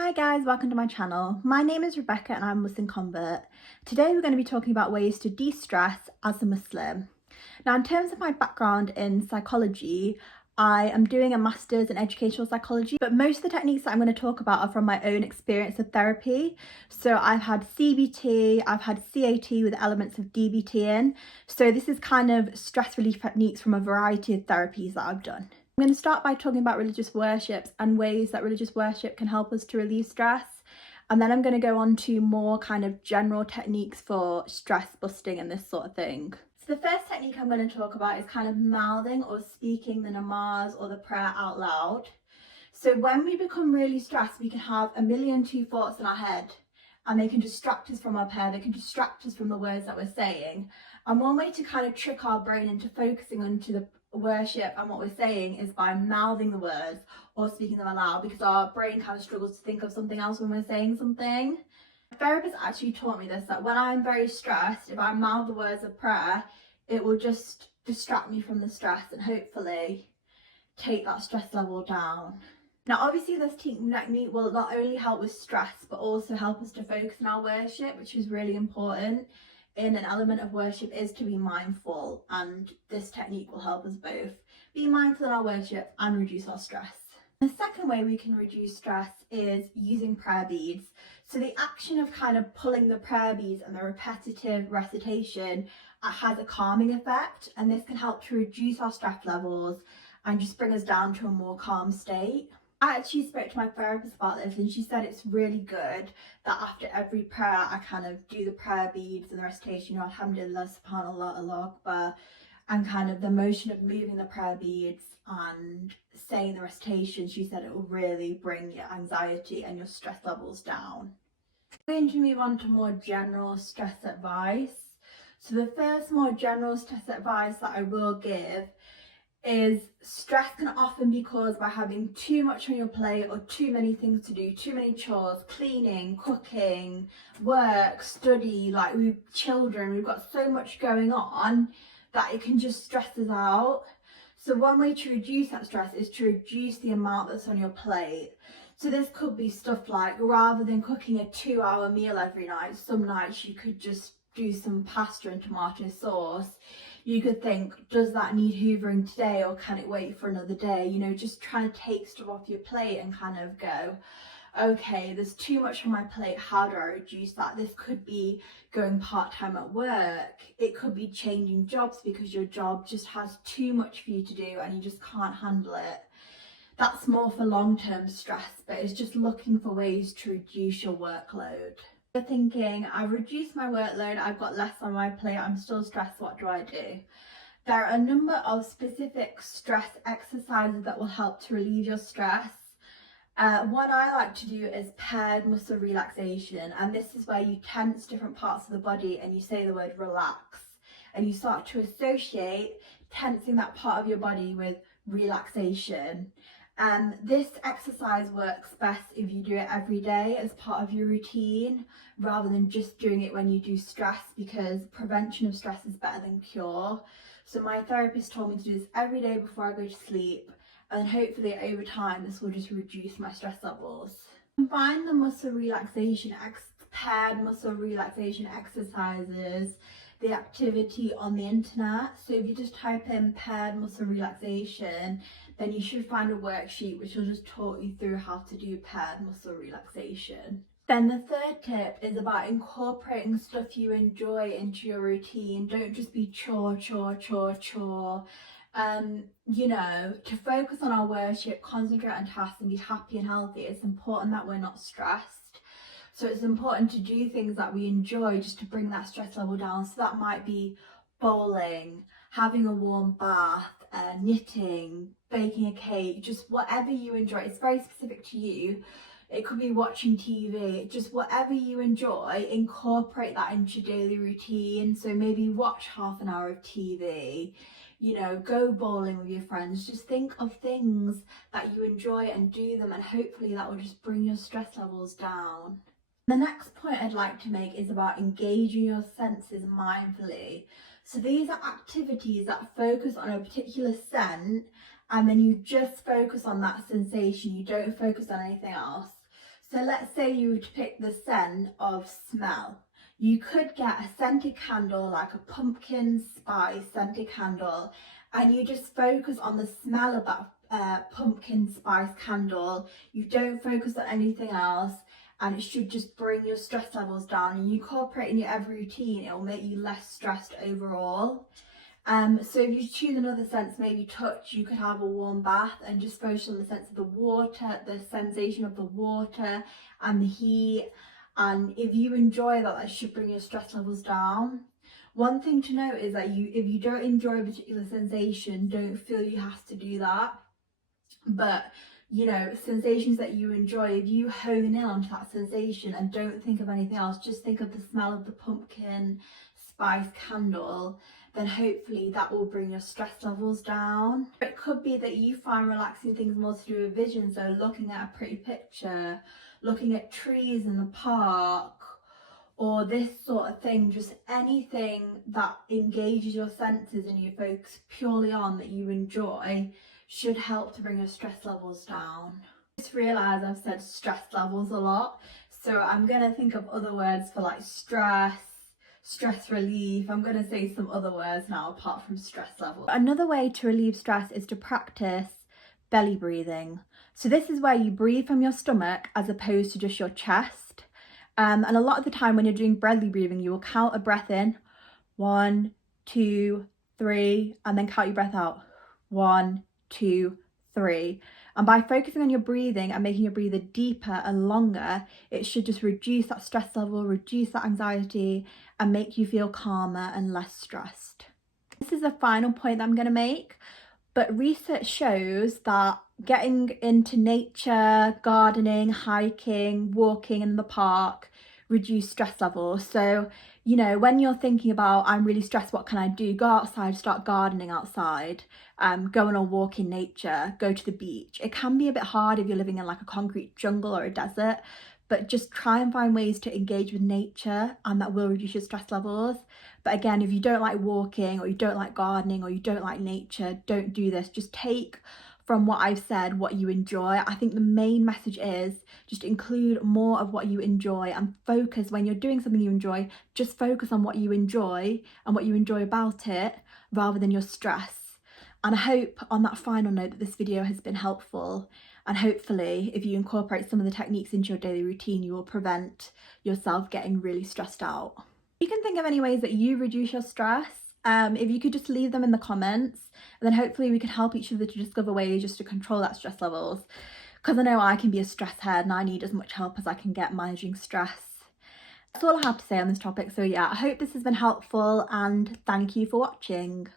Hi guys, welcome to my channel. My name is Rebecca and I'm a Muslim convert. Today we're going to be talking about ways to de-stress as a Muslim. Now, in terms of my background in psychology, I am doing a master's in educational psychology, but most of the techniques that I'm going to talk about are from my own experience of therapy. So I've had CBT, I've had CAT with elements of DBT in. So this is kind of stress relief techniques from a variety of therapies that I've done. I'm going to start by talking about religious worships and ways that religious worship can help us to relieve stress. And then I'm going to go on to more kind of general techniques for stress busting and this sort of thing. So the first technique I'm going to talk about is kind of mouthing or speaking the namaz or the prayer out loud. So when we become really stressed, we can have a million two thoughts in our head and they can distract us from our prayer, they can distract us from the words that we're saying. And one way to kind of trick our brain into focusing onto the worship and what we're saying is by mouthing the words or speaking them aloud, because our brain kind of struggles to think of something else when we're saying something. A therapist actually taught me this, that when I'm very stressed, if I mouth the words of prayer, it will just distract me from the stress and hopefully take that stress level down. Now, obviously, this technique will not only help with stress, but also help us to focus on our worship, which is really important. In an element of worship is to be mindful, and this technique will help us both be mindful in our worship and reduce our stress. The second way we can reduce stress is using prayer beads. So the action of kind of pulling the prayer beads and the repetitive recitation has a calming effect, and this can help to reduce our stress levels and just bring us down to a more calm state. I actually spoke to my therapist about this and she said it's really good that after every prayer I kind of do the prayer beads and the recitation, Alhamdulillah, Subhanallah, Allah Akbar, and kind of the motion of moving the prayer beads and saying the recitation. She said it will really bring your anxiety and your stress levels down. I'm going to move on to more general stress advice. So the first more general stress advice that I will give is stress can often be caused by having too much on your plate or too many things to do, too many chores, cleaning, cooking, work, study, like we've children, we've got so much going on that it can just stress us out. So one way to reduce that stress is to reduce the amount that's on your plate. So this could be stuff like, rather than cooking a 2-hour meal every night, some nights you could just do some pasta and tomato sauce. You could think, does that need hoovering today or can it wait for another day? You know, just trying to take stuff off your plate and kind of go, okay, there's too much on my plate, how do I reduce that? This could be going part-time at work. It could be changing jobs because your job just has too much for you to do and you just can't handle it. That's more for long-term stress, but it's just looking for ways to reduce your workload. You're thinking, I've reduced my workload, I've got less on my plate, I'm still stressed, what do I do? There are a number of specific stress exercises that will help to relieve your stress. One I like to do is paired muscle relaxation, and this is where you tense different parts of the body and you say the word relax, and you start to associate tensing that part of your body with relaxation. This exercise works best if you do it every day as part of your routine rather than just doing it when you do stress, because prevention of stress is better than cure. So my therapist told me to do this every day before I go to sleep, and hopefully over time this will just reduce my stress levels. Combine the muscle relaxation, paired muscle relaxation exercises, the activity on the internet. So if you just type in paired muscle relaxation, then you should find a worksheet which will just talk you through how to do paired muscle relaxation. Then the third tip is about incorporating stuff you enjoy into your routine. Don't just be chore. You know, to focus on our worship, concentrate on tasks and be happy and healthy, it's important that we're not stressed. So it's important to do things that we enjoy just to bring that stress level down. So that might be bowling, having a warm bath, knitting, baking a cake, just whatever you enjoy. It's very specific to you. It could be watching TV, just whatever you enjoy, incorporate that into your daily routine. So maybe watch half an hour of TV, you know, go bowling with your friends. Just think of things that you enjoy and do them, and hopefully that will just bring your stress levels down. The next point I'd like to make is about engaging your senses mindfully. So these are activities that focus on a particular scent and then you just focus on that sensation, you don't focus on anything else. So let's say you were to pick the scent of smell. You could get a scented candle, like a pumpkin spice scented candle, and you just focus on the smell of that pumpkin spice candle. You don't focus on anything else, and it should just bring your stress levels down. And you incorporate in your every routine, it will make you less stressed overall. So if you choose another sense, maybe touch, you could have a warm bath and just focus on the sense of the water, the sensation of the water and the heat. And if you enjoy that, that should bring your stress levels down. One thing to note is that if you don't enjoy a particular sensation, don't feel you have to do that. But you know, sensations that you enjoy, if you hone in onto that sensation and don't think of anything else, just think of the smell of the pumpkin spice candle, then hopefully that will bring your stress levels down. It could be that you find relaxing things more to do with vision, so looking at a pretty picture, looking at trees in the park, or this sort of thing, just anything that engages your senses and you focus purely on that you enjoy should help to bring your stress levels down. I just realised I've said stress levels a lot, so I'm going to think of other words for like stress, stress relief. I'm going to say some other words now apart from stress level. Another way to relieve stress is to practice belly breathing. So this is where you breathe from your stomach as opposed to just your chest. And a lot of the time when you're doing belly breathing, you will count a breath in, 1, 2, 3, and then count your breath out, 1, 2, 3. And by focusing on your breathing and making your breather deeper and longer, it should just reduce that stress level, reduce that anxiety, and make you feel calmer and less stressed. This is the final point that I'm going to make, but research shows that getting into nature, gardening, hiking, walking in the park reduce stress levels. So, you know, when you're thinking about, I'm really stressed, what can I do? Go outside, start gardening outside, go on a walk in nature, go to the beach. It can be a bit hard if you're living in like a concrete jungle or a desert, but just try and find ways to engage with nature, and that will reduce your stress levels. But again, if you don't like walking or you don't like gardening or you don't like nature, don't do this. Just take from what I've said what you enjoy. I think the main message is just include more of what you enjoy and focus when you're doing something you enjoy, just focus on what you enjoy and what you enjoy about it rather than your stress. And I hope on that final note that this video has been helpful, and hopefully if you incorporate some of the techniques into your daily routine, you will prevent yourself getting really stressed out. You can think of any ways that you reduce your stress. If you could just leave them in the comments, and then hopefully we could help each other to discover ways just to control that stress levels, because I know I can be a stress head and I need as much help as I can get managing stress. That's all I have to say on this topic. So yeah, I hope this has been helpful and thank you for watching.